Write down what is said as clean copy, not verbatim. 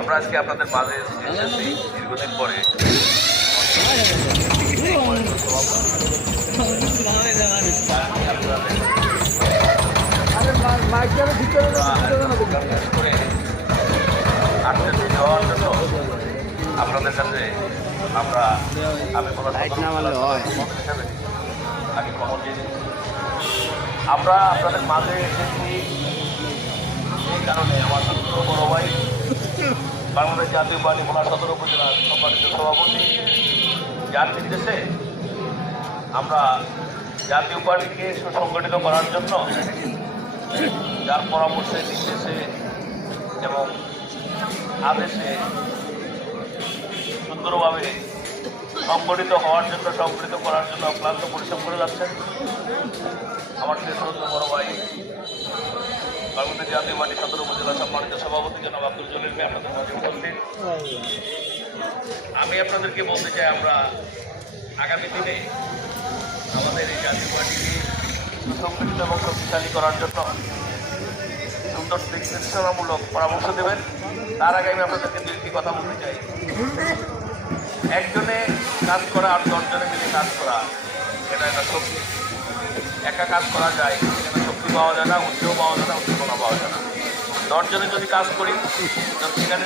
আমরা আজকে আপনাদের মাঝে এসেছি দীর্ঘদিন পরে। আপনাদের কাছে আমি খবর দিয়েছি। আমরা আপনাদের মাঝে এসেছি এই কারণে আমার ছোট বড় ভাই বাংলাদেশ জাতীয় পার্টি ভোলা সদর উপজেলার সম্মানিত সভাপতি যার নির্দেশে আমরা জাতীয় পার্টিকে সুসংগঠিত করার জন্য যার পরামর্শে নির্দেশে এবং আদেশে সুন্দরভাবে সংগঠিত হওয়ার জন্য সংগঠিত করার জন্য অক্লান্ত পরিশ্রম করে যাচ্ছেন আমার ছোট বড় ভাই বাংলাদেশ জাতীয় পার্টি সদর উপজেলা সম্মানিত সভাপতি জনাব আব্দুল জলিলকে আপনাদের মাঝে উপস্থিত। আমি আপনাদেরকে বলতে চাই, আমরা আগামী দিনে আমাদের এই জাতীয় পার্টিকে সুসংগঠিত এবং শক্তিশালী করার জন্য সুন্দর দিক নির্দেশনামূলক পরামর্শ দেবেন। তার আগে আমি আপনাদেরকে দুইটি কথা বলতে চাই। একজনে কাজ করা আর 10 জনে মিলে কাজ করা, এটা একটা শক্তি। একা কাজ করা যায়, সেখানে শক্তি পাওয়া যায় না, উৎসাহ পাওয়া যায় না, উদ্দীপনা পাওয়া যায় না। 10 জনে যদি কাজ করি সেখানে